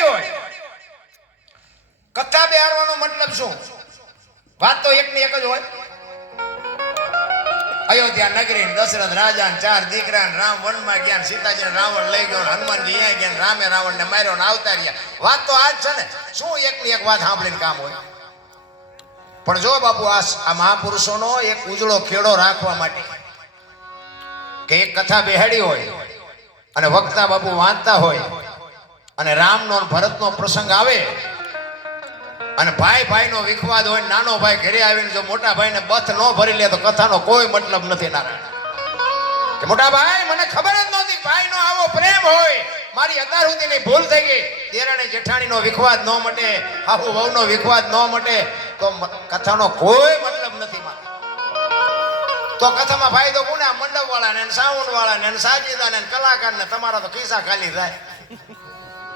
બેહાડી હોય. કથા બેહારવાનો મતલબ શું? વાત તો એક ની એક જ હોય. અયોધ્યા નગરી દશરથ રાજા ચાર દીકરા રામ વનમાં ગયા સીતાજી રાવણ લઈ ગયો હનુમાનજી અહીંયા ગયા રામે રાવણ ને માર્યો ને આવતા રહ્યા. વાત તો આ જ છે ને, શું એક ની એક વાત સાંભળીને કામ હોય? પણ જો બાપુ, આ આ મહાપુરુષોનો એક ઉજળો ખેડો રાખવા માટે કે એક કથા બેહાડી હોય અને વક્તા બાપુ વાંચતા હોય અને રામનો ભરતનો પ્રસંગ આવે અને ભાઈ ભાઈનો વિખવાદ હોય, નાનો ભાઈ ઘરે આવીને જો મોટા ભાઈને બથ ન ભરી લે તો કથાનો કોઈ મતલબ નથી નારાયણ. કે મોટા ભાઈ, મને ખબર જ નહોતી, ભાઈનો આવો પ્રેમ હોય. મારી અત્યાર સુધીની ભૂલ થઈ ગઈ. દેરાણી જેઠાણીનો વિખવાદ ન મટે, હાહુ વહુનો વિખવાદ ન મટે, તો કથાનો કોઈ મતલબ નથી મારે. તો કથામાં ફાયદો કોને? આ મંડપ વાળાને સાઉન્ડ વાળાને સાજીદાને કલાકારને, તમારા તો ખિસ્સા ખાલી થાય.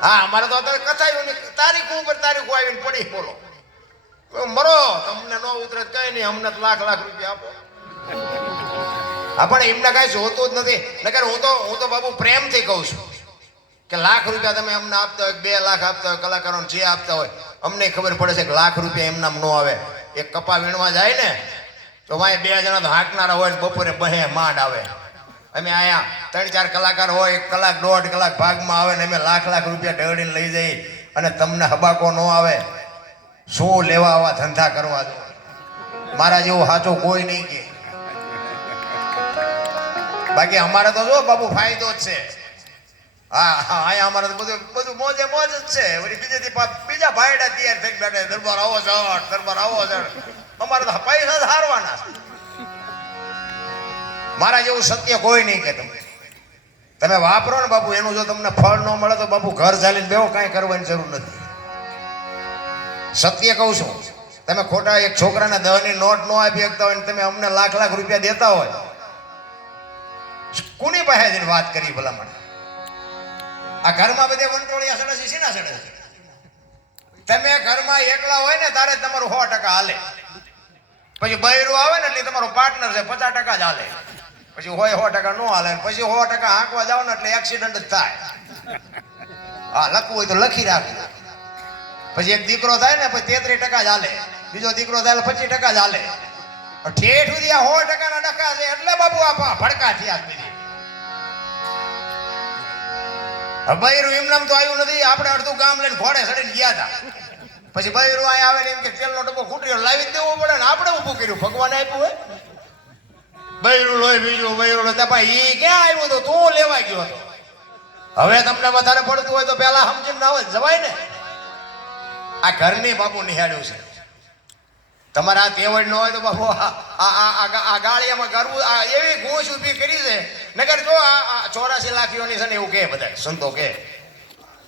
હા, અમારે તો અત્યારે કથા તારીખ ઉપર તારીખ આવીને પડી બોલો. મરો, તમને ન ઉતરે કઈ નહીં, અમને લાખ લાખ રૂપિયા આપો. હા, પણ એમને કાંઈ જોતું જ નથી. નકર હું તો હું તો બાબુ પ્રેમથી કહું છું કે લાખ રૂપિયા તમે અમને આપતા હોય બે લાખ આપતા હોય, કલાકારોને જે આપતા હોય, અમને ખબર પડે છે કે લાખ રૂપિયા એમનામ ન આવે. એક કપા વીણવા જાય ને, તો વાંહે બે જણા તો હાંકનારા હોય ને બપોરે બહે માંડ આવે. અમે આયા. ત્રણ ચાર કલાકાર હોય, એક કલાક દોઢ કલાક ભાગમાં આવે ને અમે લાખ લાખ રૂપિયા ઢગડીને લઈ જઈ અને તમને હબાકો ન આવે. શું લેવા આવા ધંધા કરવા દો? મારા જેવું સાચું કોઈ નહીં કે. બાકી અમારે તો જો બાબુ ફાયદો જ છે. હા હા, અહીંયા અમારે તો બધું બધું મોજે મોજ જ છે. વળી બીજેથી બીજા ભાઈડા તૈયાર થઈ બેઠા દરબાર આવો જટ દરબાર આવો જટ અમારે તો પૈસા જ હારવાના છે. મારા જેવું સત્ય કોઈ નહીં કે તમે તમે વાપરો ને બાપુ, એનું જો તમને ફળ ન મળે તો બાપુ ઘર ચાલીને બેહો, કાંઈ કરવાની જરૂર નથી. સત્ય કહું છું, તમે ખોટા એક છોકરાને દહની નોટ ન આપી શકતા હોય ને તમે અમને લાખ લાખ રૂપિયા દેતા હોય. કોની પાસે જઈને વાત કરી ભલા મને આ ઘરમાં બધે વંટોળિયા સડે છે, શેના સડે છે? તમે ઘરમાં એકલા હોય ને તારે તમારું સો ટકા હાલે. પછી બૈરું આવે ને એટલે તમારો પાર્ટનર છે, પચાસ ટકા જ હાલે. પછી હોય સો ટકા નો હાલે પછી સો ટકા હાંકવા જાવ ને એટલે એક્સિડન્ટ જ થાય. હા, લખવું હોય તો લખી રાખી પછી એક દીકરો થાય ને પછી તેત્રીસ ટકા હાલે. બીજો દીકરો થાય એટલે પચીસ ટકા હાલે. ઠેઠ સુધી આ સો ટકાના ટકા છે એટલે બાબુ આ ભા- ભડકા થયા બીજી બૈરું એમ તો આવ્યું નથી. આપણે અડધું ગામ લઈને ઘોડે ચડીને ગયા હતા. પછી બૈરું અહીંયા આવે ને એમ કે તેલનો ડબ્બો ખૂટ્યો લાવી દેવો પડે ને આપણે ઊભું કર્યું. ભગવાન આપ્યું હોય. બૈરું લોહી, બીજું બૈરું લોહી. ભાઈ ઈ ક્યાં આવ્યું તો તું લેવા ગયો હતો? હવે તમને વધારે પડતું હોય તો પેલા સમજી ના હોય જવાય ને. આ ઘરની બાપુ નિહાળ્યું છે. તમારે આ તેવડ ન હોય તો બાપુ, આ ગાળિયામાં કરવું આ એવી ગૂંચ ઊભી કરી છે. નગર જો આ ચોરાસી લાખીઓની છે ને એવું કહે બધા સંતો કહે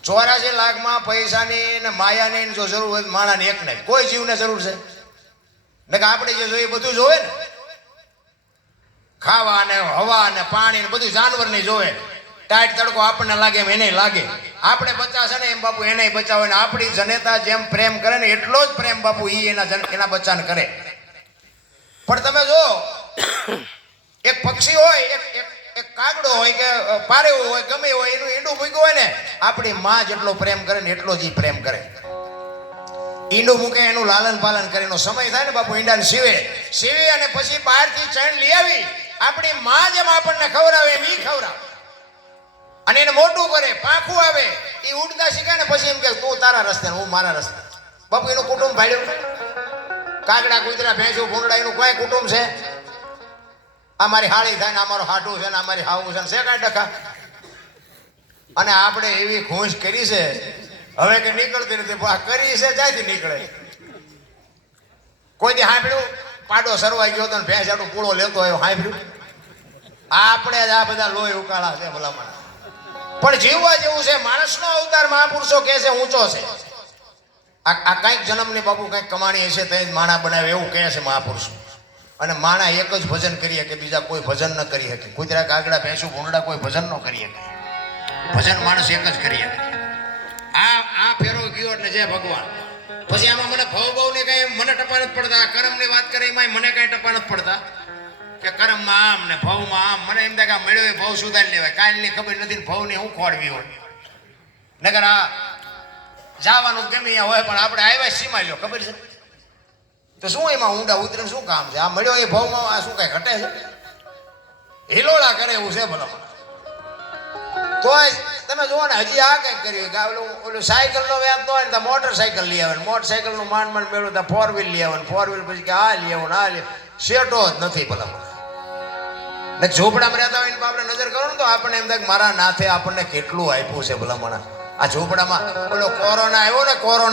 ચોરાસી લાખમાં પૈસાની ને માયાની જો જરૂર હોય માણાની એક નહીં કોઈ જીવને જરૂર છે. નકર આપણે જે જોઈએ બધું જોવે ને. ખાવા ને હવા ને પાણી ને બધું જાનવરની જોવે. ટાઈટ તડકો આપણને લાગે એમ એને લાગે. આપણે બચ્ચા ને એમ બાપુ એને બચાવે ને આપણી જનેતા જેમ પ્રેમ કરે ને એટલો જ પ્રેમ બાપુ એ એના એના બચ્ચાને કરે. પણ તમે જો, એક પક્ષી હોય, એક એક કાગડો હોય કે પારેવો હોય, ગમે હોય, એનું ઈંડું મૂક્યું હોય ને, આપણી માં જેટલો પ્રેમ કરે ને એટલો જ એ પ્રેમ કરે. ઈંડું મૂકે એનું લાલન પાલન કરે એનો સમય થાય ને બાપુ ઈંડાને સીવે. સીવી અને પછી બહારથી ચણ લઈ આવી. આપણી માં જેમ આપણને ખવડાવે એમ ઈ ખવડાવે. અને એને મોટું કરે, પાંખું આવે, એ ઉડતા શીખે ને પછી એમ કે તું તારા રસ્તે હું મારા રસ્તે. બાપુ, એનું કુટુંબ ભાડ્યું? કાગડા, કુતરા, ભેંસું ભૂંડા એનું કોઈ કુટુંબ છે? આ મારી હાળી થાય ને અમારું હાટું છે ને અમારી મારી હાવું છે ને, છે કાંઈ ટકા? અને આપણે એવી ઘૂંસ કરી છે, હવે કે નીકળતી નથી, પણ કરી છે, જ્યાંથી નીકળે? કોઈ દી સાંભળ્યું? પાડો સરવાઈ ગયો તો ભેંસ આટલું પૂળો લેતો આવ્યો, સાંભળ્યું? આપણે જ આ બધા લોહી ઉકાળા છે ભલામણ. પણ જીવવા જેવું છે, માણસનો અવતાર મહાપુરુષો કહે છે, ઊંચો છે. આ કાંઈક જન્મની બાપુ કાંઈક કમાણી હશે તો માણા બનાવે એવું કહે છે મહાપુરુષો. અને માણા એક જ ભજન કરી શકે, બીજા કોઈ ભજન ન કરી શકે. કુતરા કાગડા, ભેંસું ભૂંડા કોઈ ભજન ન કરી શકે. ભજન માણસ એક જ કરી શકે. આ આ ફેરો ગયો એટલે જય ભગવાન. પછી આમાં મને ભવ બહુ ને કઈ મને ટપા નથી પડતા કરમની વાત કરે એમાં મને કઈ ટપા નથી પડતા. કે કર્મમાં આમ ને ભવમાં આમ. મને એમ થાય કે મેળવે ભવ સુધારી લેવાય. કાલની ખબર નથી ને હું ખોડવી હોય. નગર આ જવાનું ગમે ત્યાં હોય પણ આપણે આવ્યા સીમા લ્યો, ખબર છે? તો શું એમાં ઊંડા ઉતરીને શું કામ છે? આ મળ્યો એ ભાવમાં આ શું કાંઈ ઘટે છે? હિલોળા કરે એવું છે ભલે તોય તમે જુઓ ને, હજી આ કંઈક કર્યું કે ઓલું ઓલું સાયકલનો વ્યાજ તો હોય ને તો મોટરસાયકલ લઈ આવે ને. મોટરસાયકલનું માંડ માંડ મેળવું તો ફોર વ્હીલ લઈ આવે ફોર વ્હીલ પછી કે આ લઈ આવો આ લઈ શેટો જ નથી ભલા ને ઝોપડામાં રહેતા હોય ને આપણે નજર કરો ને તો આપણને એમ થાય મારા નાથે આપણને કેટલું આપ્યું છે ભલામણ. આ ઝોપડામાં પેલો કોરોના આવ્યો ને કોરોના